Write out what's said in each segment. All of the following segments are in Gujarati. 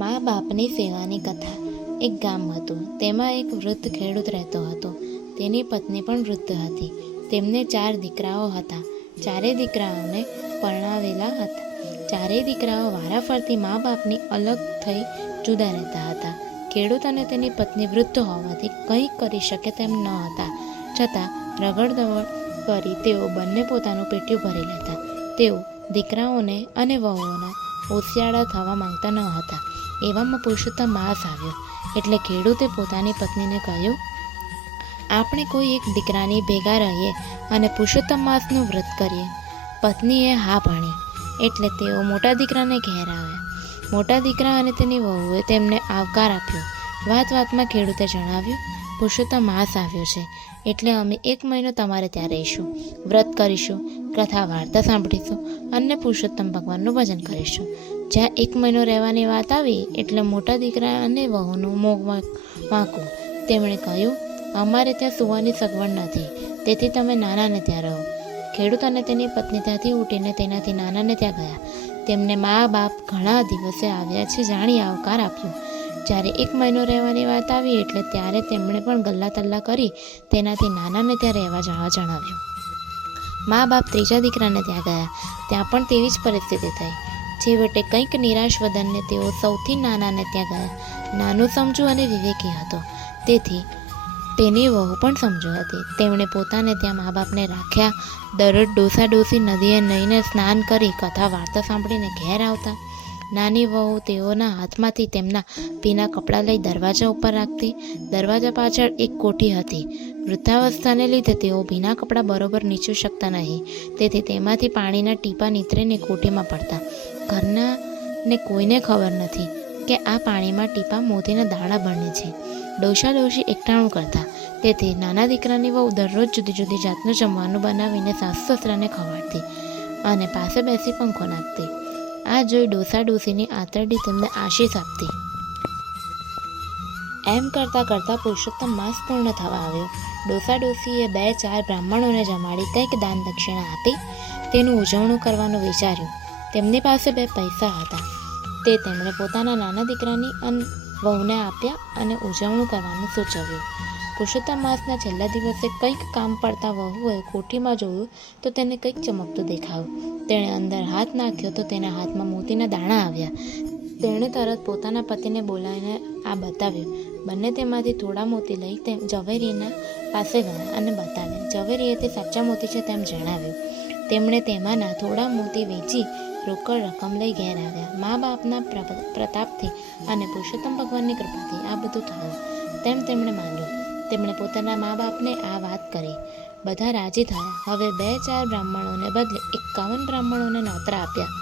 મા બાપની સેવાની કથા. એક ગામ હતું. તેમાં એક વૃદ્ધ ખેડૂત રહેતો હતો. તેની પત્ની પણ વૃદ્ધ હતી. તેમને 4 દીકરાઓ હતા. ચારેય દીકરાઓને પરણાવેલા હતા. ચારેય દીકરાઓ વારાફરતી મા બાપની અલગ થઈ જુદા રહેતા હતા. ખેડૂત અને તેની પત્ની વૃદ્ધ હોવાથી કંઈ કરી શકે તેમ ન હતા. છતાં રગડદવડ કરી તેઓ બંને પોતાનું પેટીયું ભરી લેતા. તેઓ દીકરાઓને અને વહુઓના ઓશિયાળા થવા માંગતા ન હતા. એવામાં પુરુષોત્તમ માસ આવ્યો. એટલે ખેડૂતે પોતાની પત્નીને કહ્યું, આપણે કોઈ એક દીકરાની ભેગા રહીએ અને પુરુષોત્તમ માસનું વ્રત કરીએ. પત્નીએ હા પાડી. એટલે તેઓ મોટા દીકરાને ઘેર આવ્યા. મોટા દીકરા અને તેની વહુએ તેમને આવકાર આપ્યો. વાત વાતમાં ખેડૂતે જણાવ્યું, પુરુષોત્તમ માસ આવ્યો છે, એટલે અમે 1 મહિનો તમારે ત્યાં રહીશું, વ્રત કરીશું, કથા વાર્તા સાંભળીશું અને પુરુષોત્તમ ભગવાનનું ભજન કરીશું. જ્યાં 1 મહિનો રહેવાની વાત આવી એટલે મોટા દીકરા અને વહુનું મોં વાંકું. તેમણે કહ્યું, અમારે ત્યાં સુવાની સગવડ નથી, તેથી તમે નાનાને ત્યાં રહો. ખેડૂત અને તેની પત્ની ત્યાંથી ઉઠીને તેનાથી નાનાને ત્યાં ગયા. તેમને મા બાપ ઘણા દિવસે આવ્યા છે જાણી આવકાર આપ્યો. જ્યારે 1 મહિનો રહેવાની વાત આવી એટલે ત્યારે તેમણે પણ ગલ્લા તલ્લા કરી તેનાથી નાનાને ત્યાં રહેવા જવા જણાવ્યું. મા બાપ ત્રીજા દીકરાને ત્યાં ગયા. ત્યાં પણ તેવી જ પરિસ્થિતિ થઈ. છેવટે કંઈક નિરાશ વદનને તેઓ સૌથી નાનાને ત્યાં ગયા. નાનું સમજુ અને વિવેકી હતો, તેથી તેની વહુ પણ સમજુ હતી. તેમણે પોતાને ત્યાં મા બાપને રાખ્યા. દરરોજ ડોસા ડોસી નદીએ નહીને સ્નાન કરી કથા વાર્તા સાંભળીને ઘેર આવતા. નાની વહુ તેઓના હાથમાંથી તેમના ભીના કપડાં લઈ દરવાજા ઉપર રાખતી. દરવાજા પાછળ એક કોઠી હતી. વૃદ્ધાવસ્થાને લીધે તેઓ ભીના કપડાં બરોબર નીચવી શકતા નહીં, તેથી તેમાંથી પાણીના ટીપા નીતરીને કોઠીમાં પડતા. ઘરનાને કોઈને ખબર નથી કે આ પાણીમાં ટીપા મોતીના દાણા બને છે. ડોસા ડોશી એકટાણું કરતા, તેથી નાના દીકરાની વહુ દરરોજ જુદી જુદી જાતનું જમવાનું બનાવીને સાસુ સસરાને ખવડાવતી અને પાસે બેસી પંખો નાખતી. આ જોઈ ડોસા ડોસીની આંતરડી તેમને આશીષ આપતી. એમ કરતાં કરતાં પુરુષોત્તમ માસ પૂર્ણ થવા આવ્યો. ડોસા ડોસીએ 2-4 બ્રાહ્મણોને જમાડી કંઈક દાન દક્ષિણા આપી તેનું ઉજવણું કરવાનું વિચાર્યું. તેમની પાસે 2 પૈસા હતા. તે તેમણે પોતાના નાના દીકરાની વહુને આપ્યા અને ઉજવણું કરવાનું સૂચવ્યું. પુરુષોત્તમ માસના છેલ્લા દિવસે કંઈક કામ પડતા વહુએ કોઠીમાં જોયું તો તેને કંઈક ચમકતું દેખાયું. તેણે અંદર હાથ નાખ્યો તો તેના હાથમાં મોતીના દાણા આવ્યા. તેણે તરત પોતાના પતિને બોલાવીને આ બતાવ્યું. બંને તેમાંથી થોડા મોતી લઈ ઝવેરીના પાસે ગયા અને બતાવ્યા. ઝવેરીએ તે સાચા મોતી છે તેમ જણાવ્યું. તેમણે તેમાંના થોડા મોતી વેચી રોકડ રકમ લઈ ઘેર આવ્યા. મા બાપના પ્રતાપથી અને પુરુષોત્તમ ભગવાનની કૃપાથી આ બધું થયું તેમ તેમણે માન્યું. તેમણે પોતાના મા બાપને આ વાત કરી. બધા રાજી થયા. હવે 2-4 બ્રાહ્મણોને બદલે 51 બ્રાહ્મણોને નોતરા આપ્યા.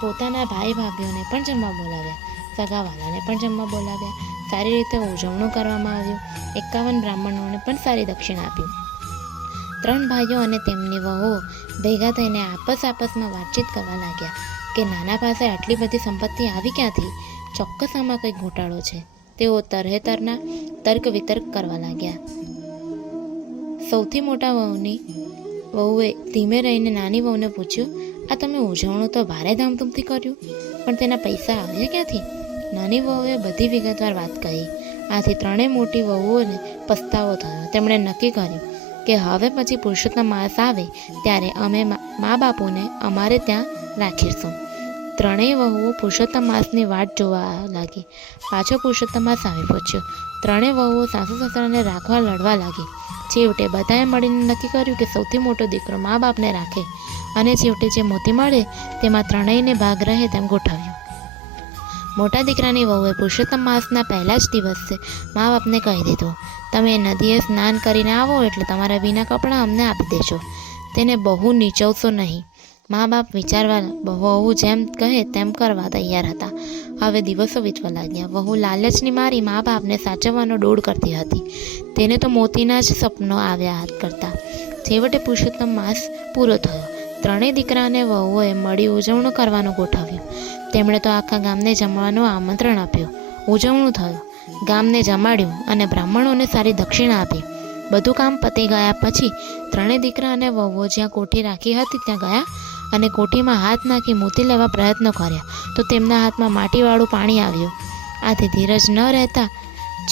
પોતાના ભાઈ ભાભીઓને પણ જમવા બોલાવ્યા. સગાવાલાને પણ જમવા બોલાવ્યા. સારી રીતે ઉજવણું કરવામાં આવ્યું. 51 બ્રાહ્મણોને પણ સારી દક્ષિણા આપી. 3 ભાઈઓ અને તેમની વહુઓ ભેગા થઈને આપસમાં વાતચીત કરવા લાગ્યા કે નાના પાસે આટલી બધી સંપત્તિ આવી ક્યાંથી? ચોક્કસ આમાં કંઈક ઘોટાળો છે. તેઓ તરહેતરના તર્ક વિતર્ક કરવા લાગ્યા. સૌથી મોટા વહુએ ધીમે રહીને નાની વહુને પૂછ્યું, આ તમે ઉજવણું તો ભારે ધામધૂમથી કર્યું, પણ તેના પૈસા આવ્યા ક્યાંથી? નાની વહુએ બધી વિગતવાર વાત કહી. આથી 3 મોટી વહુઓને પસ્તાવો થયો. તેમણે નક્કી કર્યું કે હવે પછી પુરુષોત્તમ માસ આવે ત્યારે અમે મા બાપોને અમારે ત્યાં રાખીશું. 3 વહુઓ પુરુષોત્તમ માસની વાટ જોવા લાગી. પાછો પુરુષોત્તમ માસ આવી પહોંચ્યો. 3 વહુઓ સાસુ સસરાને રાખવા લડવા લાગી. છેવટે બધાએ મળીને નક્કી કર્યું કે સૌથી મોટો દીકરો મા બાપને રાખે અને છેવટે જે મોતી મળે તેમાં 3ને ભાગ રહે તેમ ગોઠવ્યું. મોટા દીકરાની વહુએ પુરુષોત્તમ માસના પહેલા જ દિવસે મા બાપને કહી દીધું, તમે નદીએ સ્નાન કરીને આવો એટલે તમારા ભીના કપડાં અમને આપી દેજો. તેને બહુ નીચવશો નહીં. મા બાપ વિચારવા વહુ જેમ કહે તેમ કરવા તૈયાર હતા. હવે દિવસો વીતવા લાગ્યા. વહુ લાલચની મારી મા બાપને સાચવવાનો દોડ કરતી હતી. તેને તો મોતીના જ સપનો આવ્યા હાથ કરતા. છેવટે પુરુષોત્તમ માસ પૂરો થયો. 3 દીકરા અને વહુઓએ મળી ઉજવણું કરવાનું ગોઠવ્યું. તેમણે તો આખા ગામને જમવાનું આમંત્રણ આપ્યું. ઉજવણું થયું. ગામને જમાડ્યું અને બ્રાહ્મણોને સારી દક્ષિણા આપી. બધું કામ પતી ગયા પછી 3 દીકરા અને વહુઓ જ્યાં કોઠી રાખી હતી ત્યાં ગયા અને કોઠીમાં હાથ નાખી મોતી લેવા પ્રયત્ન કર્યા તો તેમના હાથમાં માટીવાળું પાણી આવ્યું. આથી ધીરજ ન રહેતા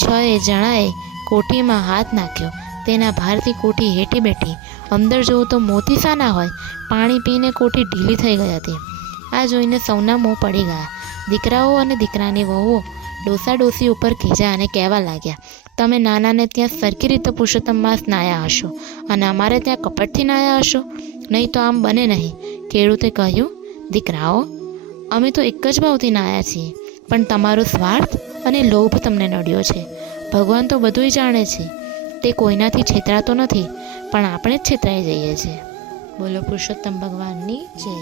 6 જણાએ કોઠીમાં હાથ નાખ્યો. તેના ભારથી કોઠી હેઠી બેઠી. અંદર જોઉં તો મોતી શાના હોય? પાણી પીને કોઠી ઢીલી થઈ ગઈ હતી. આ જોઈને સૌના મોં પડી ગયા. દીકરાઓ અને દીકરાની વહુઓ ડોસા ડોસી ઉપર ખીજા અને કહેવા લાગ્યા, તમે નાનાને ત્યાં સરખી રીતે પુરુષોત્તમ માસ નાયા હશો અને અમારે ત્યાં કપટથી નાયા હશો? નહીં તો આમ બને નહીં. ખેડૂતે કહ્યું, દીકરાઓ, અમે તો એક જ ભાવથી નાયા છીએ, પણ તમારો સ્વાર્થ અને લોભ તમને નડ્યો છે. ભગવાન તો બધુંય જાણે છે. તે કોઈનાથી છેતરાતો નથી, પણ આપણે જ છેતરાઈ જઈએ છીએ. બોલો પુરુષોત્તમ ભગવાનની જય.